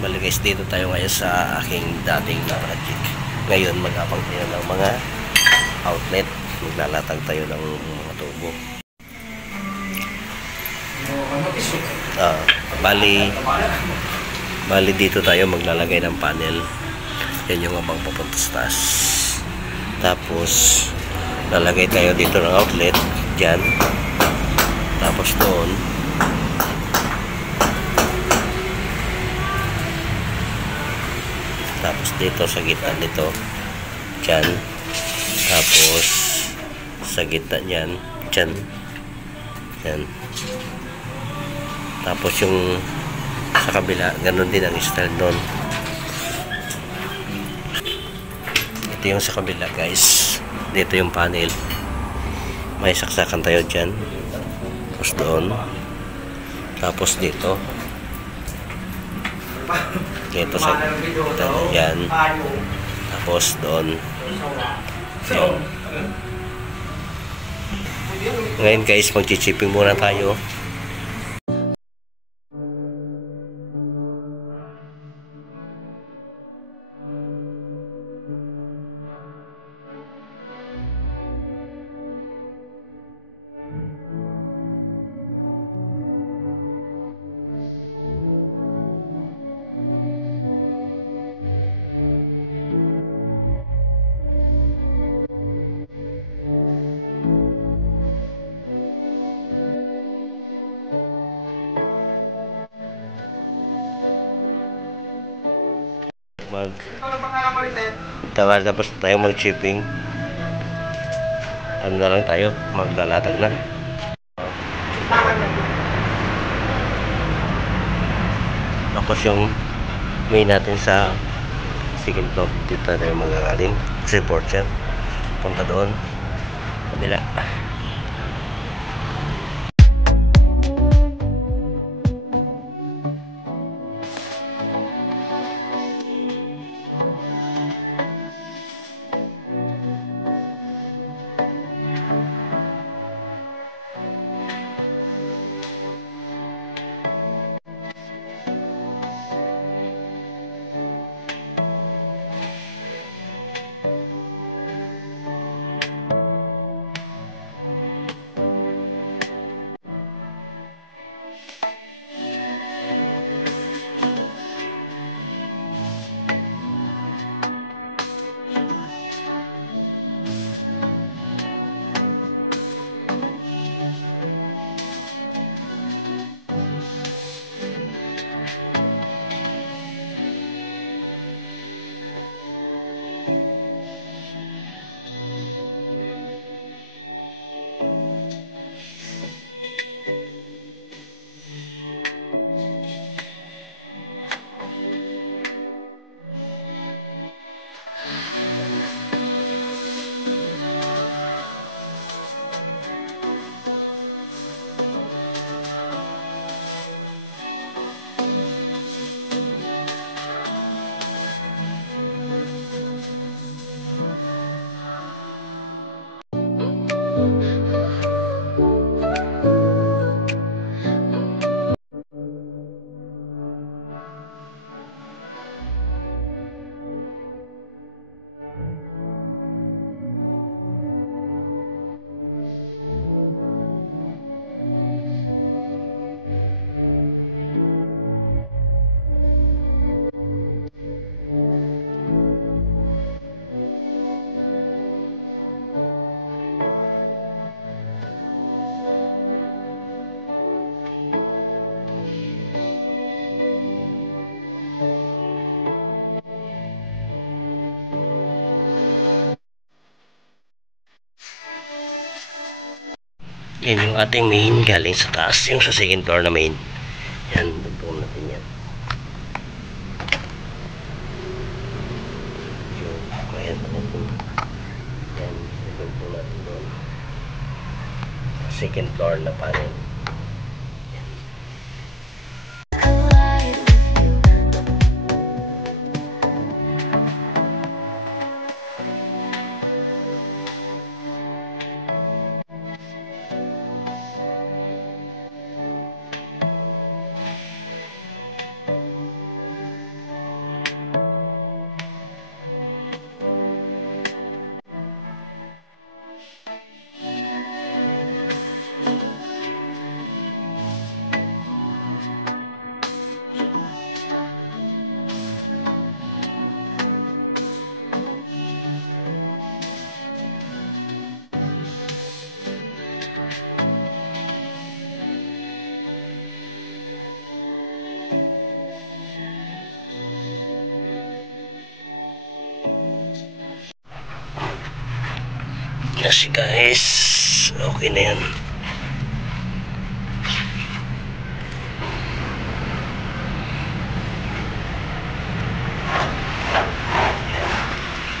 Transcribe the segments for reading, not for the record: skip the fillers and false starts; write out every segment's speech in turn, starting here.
Bali guys, dito tayo ngayon sa aking dating na project. Ngayon magapang tayo ng mga outlet. Maglalatag tayo ng mga tubo. Bali dito tayo maglalagay ng panel. Yan yung abang papunta sa taas. Tapos lalagay tayo dito ng outlet dyan. Tapos doon tapos dito sa gitna nito dyan, tapos sa gitna nyan dyan, yan. Tapos yung sa kabila ganun din ang style doon. Ito yung sa kabila guys, dito yung panel, may saksakan tayo dyan, tapos doon, tapos dito sa yan, tapos doon yan. Ngayon guys, mag-chipping muna tayo. Tapos tayo mag-chipping. Ano na lang tayo, maglalatag na. Tapos yung main natin sa second floor, dito tayo mag-alim kasi portion punta doon kabila. Yan yung ating main galing sa taas, yung sa second floor na main. Yan, dugtong natin yan. Ayan, yan, dugtong natin doon. Second floor na panel. na siya guys. Okay na yan.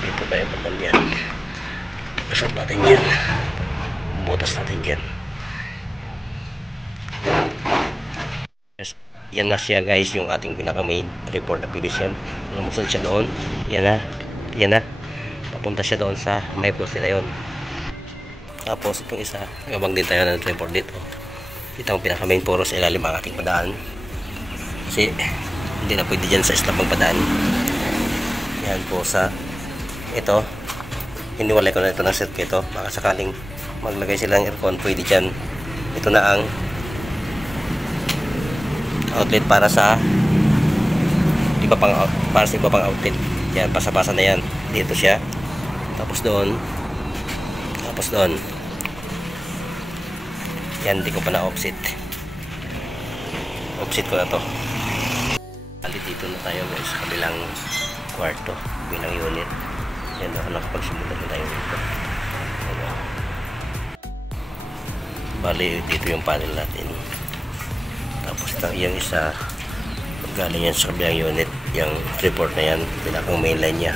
Dito tayo naman yan. Pasok natin yan. Butas natin yan. Yan na siya guys, yung ating pinaka main report na pilis yan. Lumusod siya doon. Yan na. Yan na. Papunta siya doon sa may post nila yun. Tapos itong isa, gabang din tayo ng report dito. Ito ang pinaka main puro sa ilalim ang ating padaan. Kasi hindi na pwede dyan sa slab ang padaan. Yan po sa ito. Hiniwalay ko na ito ng circuit ito. Baka sakaling maglagay sila ng aircon, pwede dyan. Ito na ang outlet para sa iba pang outlet. Yan, pasa-pasa na yan. Dito siya. Tapos doon. Tapos doon. Yan, hindi ko pa na-offset. Offset ko na to. Bali dito na tayo guys, sa kabilang kwarto, bilang unit. Yan, nakapagsimula na tayo dito. Yan, bali dito yung panel natin. Tapos yung isa galing yan sa kabilang unit, yung report na yan, pinakang main line nya.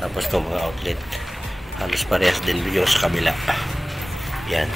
Tapos itong mga outlet halos parehas din yung sa kabila. Yan.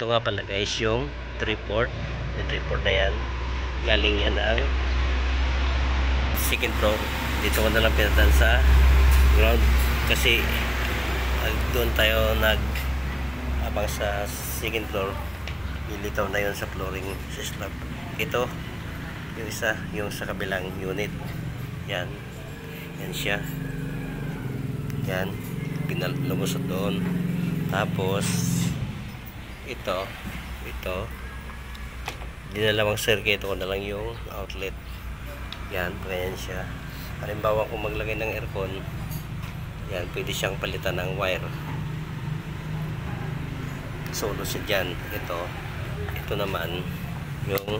Ito nga pala guys yung 3/4. Yung 3/4 na yan, galing yan ang second floor. Dito ko na lang pinatan sa ground kasi doon tayo abang sa second floor, nilitaw na yun sa flooring sa slab. Ito yung isa, yung sa kabilang unit. Yan siya, yan pinalumusot doon. Tapos ito dinalawang circuit ko na lang yung outlet. Yan, ganyan siya. Halimbawa kung maglagay ng aircon, yan, pwede siyang palitan ng wire. Solo siya dyan. Ito naman yung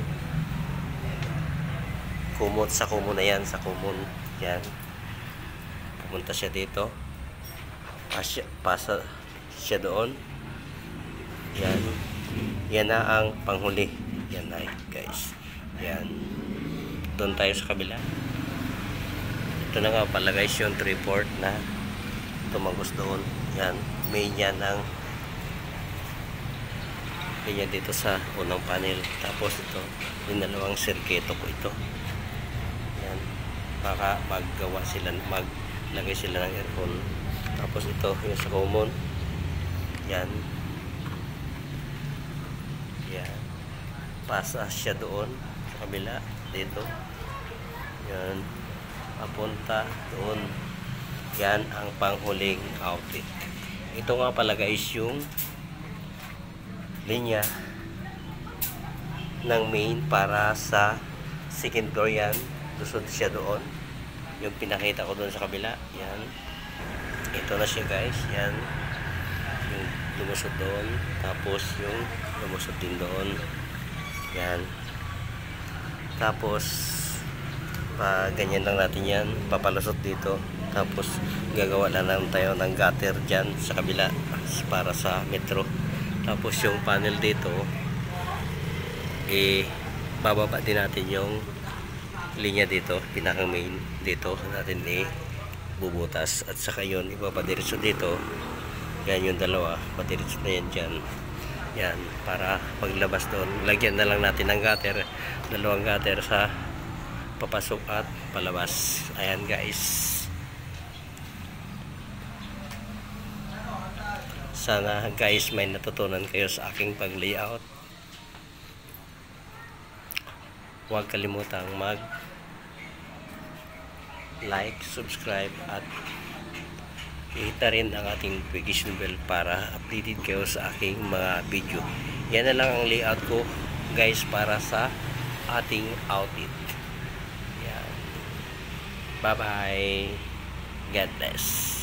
kumot, sa kumon na yan, sa kumon. Yan, pumunta siya dito, pasa siya doon. Yan na ang panghuli. Yan na guys. Yan, doon tayo sa kabila. Ito na nga pala guys yung 3/4 na tumagos doon. Yan, main yan ng kanya dito sa unang panel. Tapos ito yung dalawang sirketo ko ito. Yan, baka maglagay sila ng aircon. Tapos ito yung sa common. Yan, pasa siya doon sa kabila dito. Yan, papunta doon. Yan ang panghuling outlet. Ito nga pala guys yung linya ng main para sa second floor. Yan, lusod siya doon, yung pinakita ko doon sa kabila. Yan, ito na siya guys. Yan yung lumusod doon, tapos yung lumusod din doon. Yan, tapos ganyan lang natin yan, papalusot dito. Tapos gagawa na lang tayo ng gutter dyan sa kabila para sa metro. Tapos yung panel dito, bababa din natin yung linya dito, pinakang main dito natin bubutas, at saka yun ibabadiretso dito. Yan yung dalawa, badiretso na yan dyan. Yan, para paglabas doon, lagyan na lang natin ng gutter, dalawang gutter sa papasok at palabas. Ayan guys, sana guys may natutunan kayo sa aking pag layout. Huwag kalimutang mag like, subscribe, at i-hita rin ang ating notification bell para updated kayo sa aking mga video. Yan na lang ang layout ko guys para sa ating outlet. Yan, bye bye, God bless.